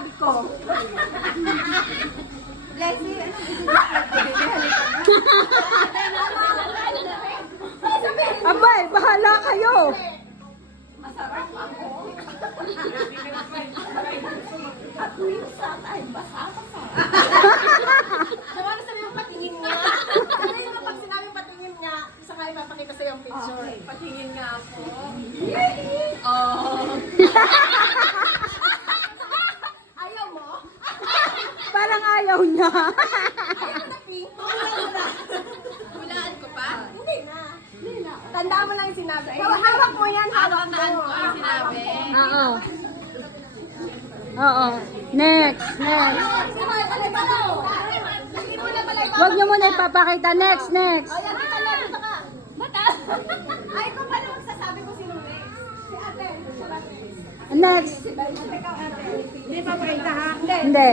sabi ko. Leslie, ano Abay, bahala kayo. masarap ako. At minsan ay basa-basa. Naman sabi mo patingin nga. Sabi mo pag sinabi patingin nga, isa nga ipapakita sa yung picture. Okay. Patingin nga ako. Oh. Ayaw mo? Parang ayaw niya. Ayaw mo na, Pink. Hulaan ko pa? Hindi na. Tandaan mo lang yung sinabi. Hawak mo yan, hawak mo. Tandaan ko ang sinabi. Oo. Oo. Next, next. Huwag niyo muna ipapakita. Next, next. Ayan, dito na, dito ka. Mata. Ay, kung paano magsasabi ko sino next? Si ate. Next. Hindi pa pakita ha? Hindi. Hindi.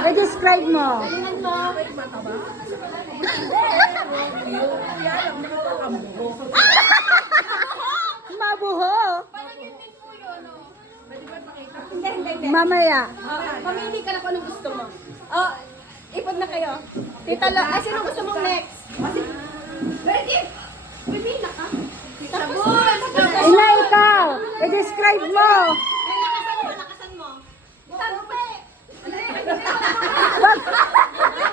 I-describe mo. Tingnan mo. Mabuho. Parang yun din po yun, no? Hindi, hindi, hindi. Mamaya. Mamili ka na kung anong gusto mo. Oh, ipod na kayo. Tita Lo, ay sino gusto mong next? Ready? Pipila ka? Sabon! Ina, ikaw. I-describe mo. Lakasan mo, lakasan mo. Tampe!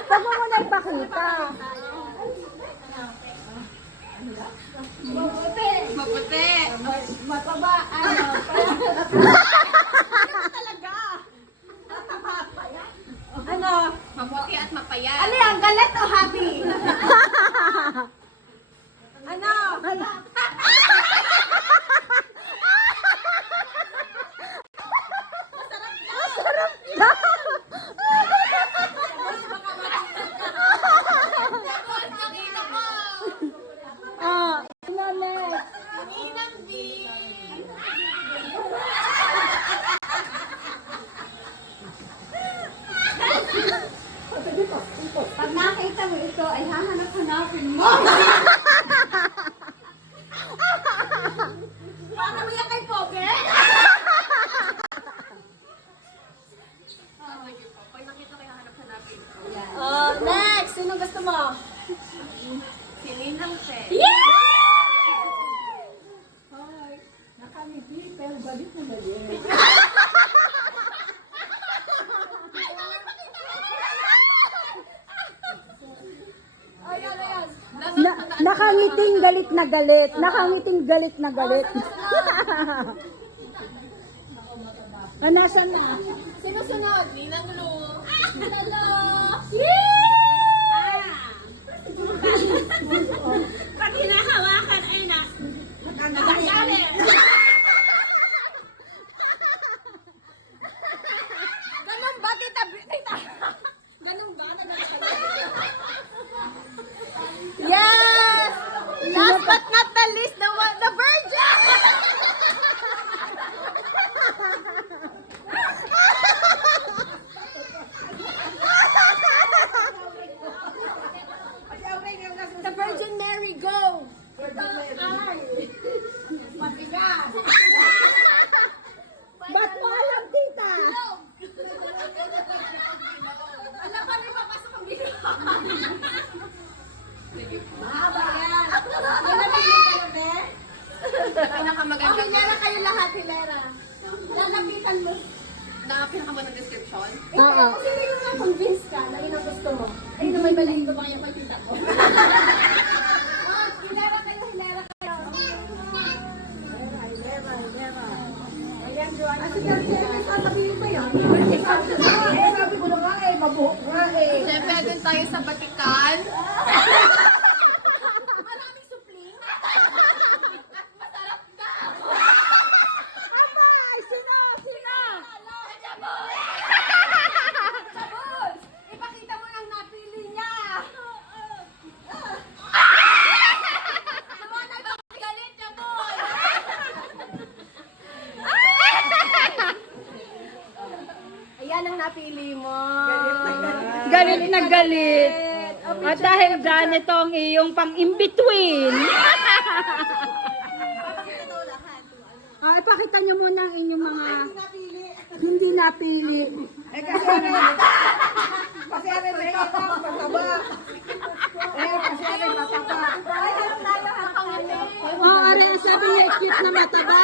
Wag mo muna ipakita. Mabuti! Maputi. Mataba! Ano? Talaga! Mataba pa yan? Ano? Maputi at mapayat. Ano yan? Galit o happy? Ano? Nakita ko. Ah, ano next? Inang B! Pag nakita mo ito, ay hahanap-hanapin mo. Para mo yan kay Poge? Pag nakita ko yung hanap-hanapin ko. Oh, next! Sino gusto mo? Si Ninang Che. Nakangiti, pero balik na balik. Ayan, ayan. Nakangiting galit na galit. Nakangiting galit na galit. Ah, nasaan na? Sino sunod? Ninang Lu. Hello! Pag hinahawakan ay na. Nagagali. Ganun ba, tita? Tita? Ganun ba? Yes! Last but not the least, the virgin! The Virgin Mary, go! Mabigat! Ba't mo alam, tita? Alam pa rin papasok ang video. Mahaba yan. May napili kayo, be? Pinakamaganda. Oh, hilera kayo lahat, hilera. Lalapitan mo. Pinakamunang description. Oo. Kasi hindi mo na-convince ka na yun ang gusto mo. Ay, may balahin ba kayo kay tita ko? Hilera kayo, hilera kayo. Ayan, Joanna. Sige, sasabihin pa yan. Sabi ko na nga mabuhok nga Siyempre, din tayo sa Batikan. Maraming supling. Masarap na. Abay, sino? Sino? Sabon! Ipakita mo lang napili niya. Sabon, ay bakit galit niya, boy? Ayan ang napili mo. Galit na galit. At dahil dyan, ito ang iyong pang-in-between. Ipakita niyo muna ang inyong mga hindi napili. Eh kasi ano ito, mataba. Kasi ano mataba. Ay, ano tayo? Ang pangit. Are, sabi niya, cute na mataba.